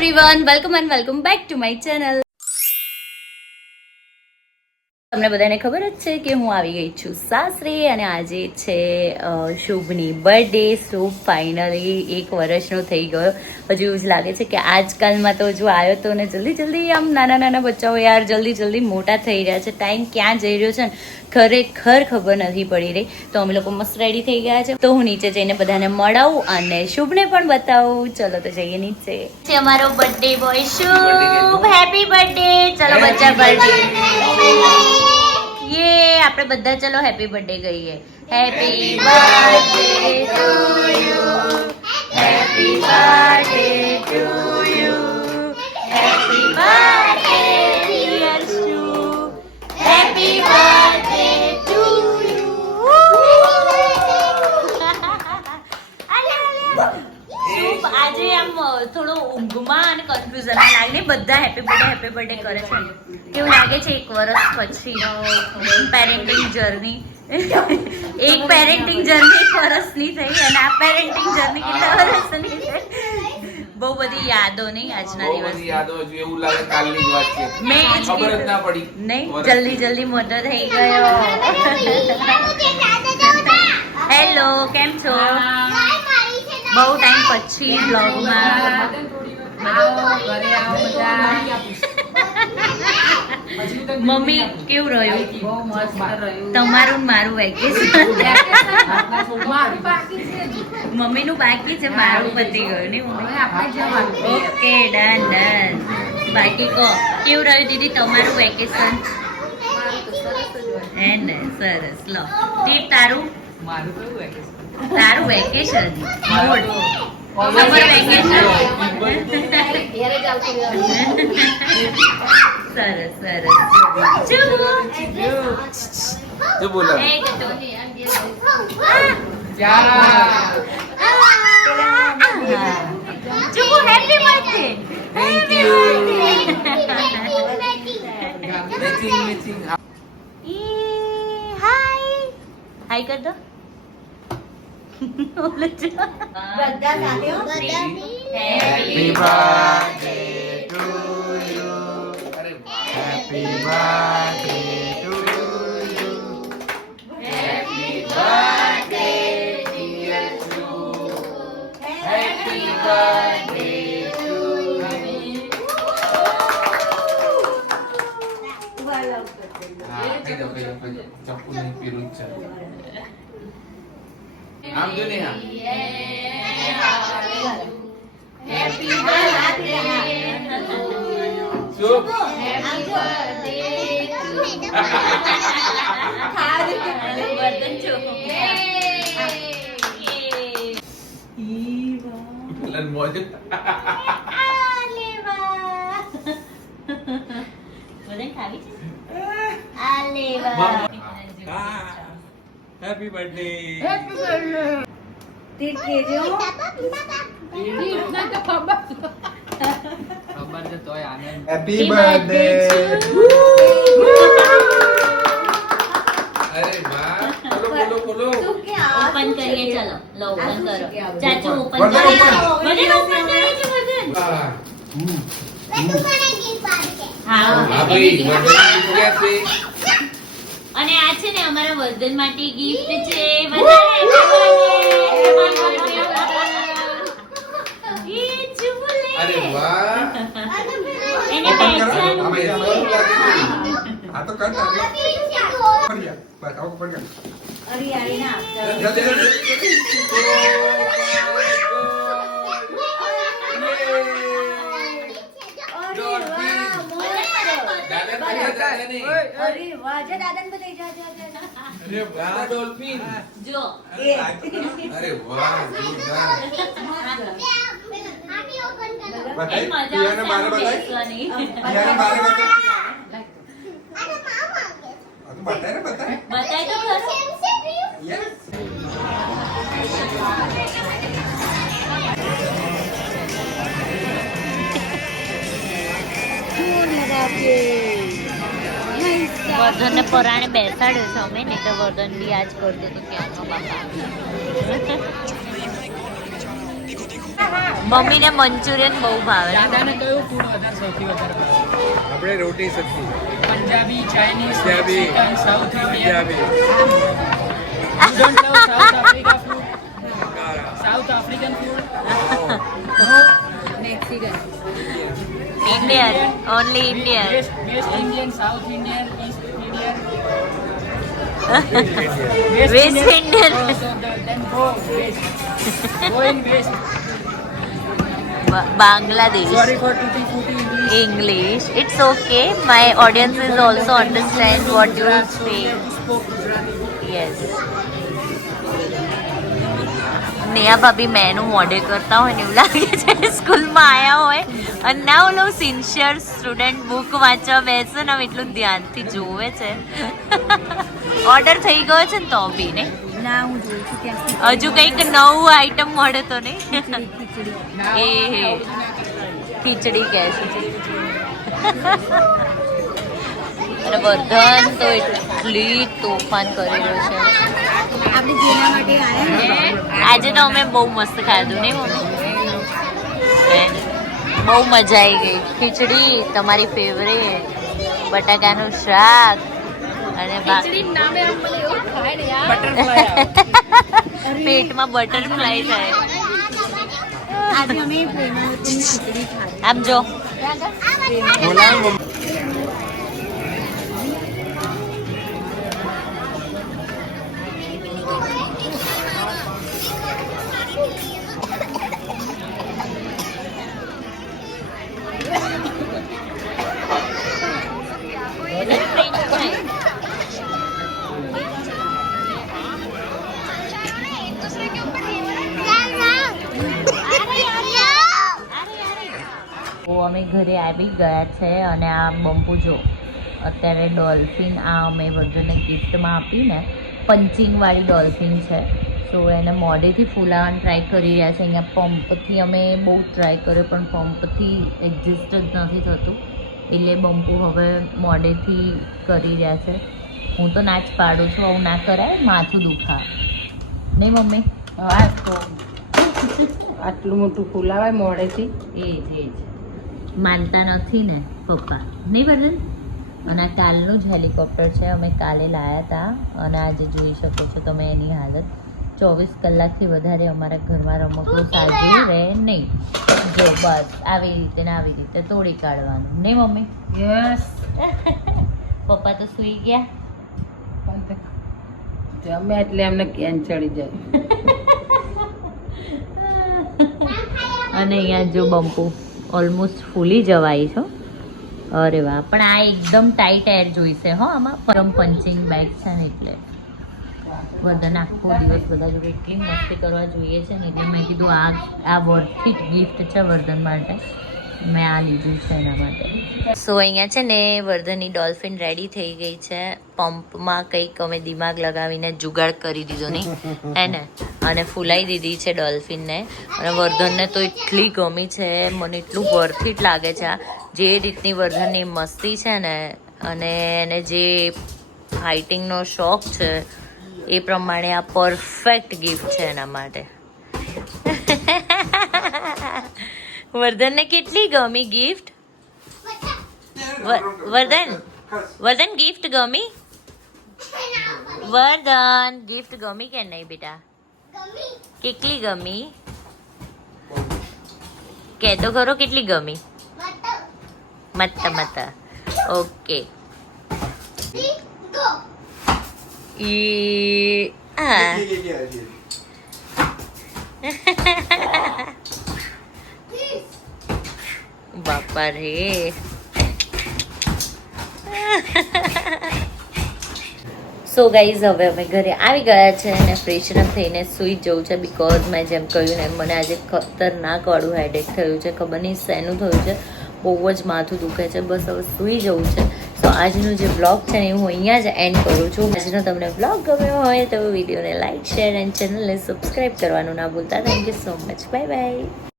Everyone, welcome and welcome back to my channel. તમને બધાને ખબર જ છે કે હું આવી ગઈ છું સાસરે અને આજે છે શુભની બર્થડે. શુભ ફાઇનલી 1 વર્ષનો થઈ ગયો. હજુ એવું જ લાગે છે કે આજકાલમાં તો હજુ આવ્યો તો ને જલ્દી જલ્દી આમ નાના નાના બચ્ચાઓ યાર જલ્દી જલ્દી મોટા થઈ રહ્યા છે. ટાઈમ ક્યાં જઈ રહ્યો છે ને ખરેખર ખબર નથી પડી રહી. તો અમે લોકો મસ્ત રેડી થઈ ગયા છે. તો હું નીચે જઈને બધાને મળાવું અને શુભને પણ બતાવું. ચલો તો જઈએ નીચે. છે અમારો birthday boy Shubh. Happy birthday. ચલો બચ્ચા બર્થડે યે આપણે બધા ચલો હેપી બર્થડે કહીએ. Happy birthday to you, happy birthday to you, happy birthday dear Shubh, happy birthday to you. Shubh આજે આમ થોડો ઊંઘમાં અને કન્ફ્યુઝન લાગે. બધા હેપી બર્થડે કરે છે. કેવું લાગે છે 1 વર્ષ પછી પેરેન્ટિંગ જર્ની? એક પેરેન્ટિંગ જર્ની 1 વર્ષની થઈ અને આ પેરેન્ટિંગ જર્ની કેટલા વર્ષની થઈ? બહુ બધી યાદો નહીં આજના દિવસ. યાદો હજુ એવું લાગે કાલની જ વાત છે. મેં ખબર જ ના પડી. નહીં, જલ્દી જલ્દી મોટો થઈ ગયો. હેલો, કેમ છો? બહુ ટાઈમ પછી બ્લોગમાં. મમ્મી કેવું રહ્યું તમારું મારું વેકેશન? મમ્મી નું બાકી છે, મારું પતી ગયું ને મમ્મી. Okay, done done. બાકી કહો કેવું રહ્યું દીદી તમારું વેકેશન? હે ને, સરસ. લો દીપ તારું? તારું વેકેશન સમર વેકેશન. સરસ સરસ. જો બોલો ચુકુ happy birthday. Thank you. Matching હાય હાય કર દો. બધા સાથે હો. Happy birthday to you. Happy birthday to you. Happy birthday dear Shubh. Happy birthday to you. હા, કહી દો ચપ્પુ નહીં પીરું છે. આમ જો ને હા. હેપી બર્થડે શુભ. લન મોજ. Happy birthday. Happy birthday. અરે વાહ. બોલો બોલો બોલો. ઓપન કરીએ. ચલો લો ઓપન કરો. ચાચુ ઓપન વજન, કરો. વજન. વજન ઓપન કરીએ છે વજન. વાહ. હા હા ભાઈ બર્થડે ક્યાં છે? અને આ છે ને અમારા વર્ધન માટે ગિફ્ટ છે. વધારે એ ચુલે. અરે વાહ. એને પહેચાન. અમે સારું લાગે છે. આ તો કટ લાગે. ફરી જા. બસ આવું ફરી જા. જલ્દી, જલ્દી. અરે વાહ ડોલ્ફિન. જો અરે વાહ જોરદાર. એ મજા પિયાને બારે આવશે બતાય. બેસવાની. પિયાને બારે બતાય. આ તો બતાય ને બતાય. બતાય તો ખરો. યસ. વર્ધનને પરાણે બેસાડ્યો છે અમે, નહીં તો વર્ધન બી આજ કરતો તો ક્યાંનો બાપા. મમ્મીને મંચુરિયન બહુ ભાવે. દાદાને કયું ફૂડ વધારે સૌથી વધારે ભાવે? આપણે રોટી સબ્જી Punjabi, Chinese, Punjabi, Mexican, south Indian. Punjabi You don't love South Africa food? South African food? Indian, only Indian. West Indian, South Indian, East Indian. West Indian. Oh, so then go west. Go in west. Bangladesh. Sorry for tutti frutti English. English. It's okay. My audience is also understand what you speak. Spoke Gujarati. Yes. Neha ભાભી menu મોઢે કરતા હોય ને એવું લાગે છે સ્કૂલમાં આવ્યા હોય અને ના ઓલો સિન્સિયર સ્ટુડન્ટ બુક વાંચવા બેસે ને આમ એટલું ધ્યાનથી જોવે છે. ઓર્ડર થઈ ગયો છે ને તો બી ને હજુ કંઈક નવું આઈટમ મળે તો નહીં. એ ખીચડી કહે છે. અને વર્ધન તો એટલી તોફાન કરી રહ્યો છે. આજે તો અમે બહુ મસ્ત ખાધું નહીં મમ્મી? બહુ મજા આવી ગઈ. ખીચડી તમારી ફેવરેટ, બટાકાનું શાક અને પેટમાં બટરફ્લાય થાય. આમ જો અમે ઘરે આવી ગયા છે અને આ બંપુ જો અત્યારે ડોલ્ફિન આ અમે વર્ધનને ગિફ્ટમાં આપીને પંચિંગવાળી ડોલ્ફિન છે. સો એને મોઢેથી ફૂલાવાનું ટ્રાય કરી રહ્યા છે. અહીંયા પંપથી અમે બહુ ટ્રાય કર્યો પણ પંપથી એક્ઝિસ્ટ જ નથી થતું એટલે બંપુ હવે મોઢેથી કરી રહ્યા છે. હું તો ના જ પાડું છું, આવું ના કરાય, માથું દુખા નહીં મમ્મી? હા તો આટલું મોટું ફૂલાવાય મોડેથી. એ જ માનતા નથી ને પપ્પા, નહીં વર્ધન? અને આ કાલનું જ હેલિકોપ્ટર છે, અમે કાલે લાવ્યા હતા અને આજે જોઈ શકો છો તમે એની હાલત. 24 કલાકથી વધારે અમારા ઘરમાં રમકડું સાજું રહે નહીં. જો બસ આવી રીતે ને આવી રીતે તોડી કાઢવાનું, નહીં મમ્મી? યસ. પપ્પા તો સૂઈ ગયા. જમે એટલે એમને કેન ચડી જાય. અને અહીંયા જો બંપુ ઓલમોસ્ટ ફૂલી જવાય છો. અરે વાહ, પણ આ એકદમ ટાઈટ એર જોઈશે હો આમાં. પરમ પંચિંગ બેગ છે ને એટલે વર્ધન આખો દિવસ બધા જોડે એટલી મસ્તી કરવા જોઈએ છે ને એટલે મેં કીધું આ વર્થ ઇટ ગિફ્ટ છે વર્ધન માટે, મેં આ લીધું છે એના માટે. સો અહીંયા છે ને વર્ધનની ડોલ્ફિન રેડી થઈ ગઈ છે. પંપમાં કંઈક અમે દિમાગ લગાવીને જુગાડ કરી દીધો નહીં હે ને, અને ફૂલાઈ દીધી છે ડોલ્ફિનને. અને વર્ધનને તો એટલી ગમી છે, મને એટલું વર્થ ઇટ લાગે છે. જે રીતની વર્ધનની મસ્તી છે ને અને એને જે હાઇટિંગનો શોખ છે એ પ્રમાણે આ પરફેક્ટ ગિફ્ટ છે એના માટે. વર્ધનને કેટલી ગમી ગિફ્ટ? વર્ધન ગિફ્ટ ગમી? વર્ધન ગિફ્ટ ગમી કે નહીં બેટા? કેટલી ગમી? કે તો ખરો કેટલી ગમી? મત ઓકે. બાપા રે. સો ગાઈઝ હવે અમે ઘરે આવી ગયા છે અને ફ્રેશન અપ થઈને સૂઈ જવું છે. બિકોઝ મેં જેમ કહ્યું ને મને આજે ખતરનાક વાળું હેડેક થયું છે. ખબર નહીં શેનું થયું છે, બહુ જ માથું દુખે છે. બસ હવે સૂઈ જવું છે. સો આજનું જે બ્લોગ છે ને હું અહીંયા જ એન્ડ કરું છું. આજનો તમને બ્લોગ ગમ્યો હોય તો વિડીયોને લાઇક, શેર એન્ડ ચેનલને સબસ્ક્રાઈબ કરવાનું ના ભૂલતા. Thank you so much. Bye bye.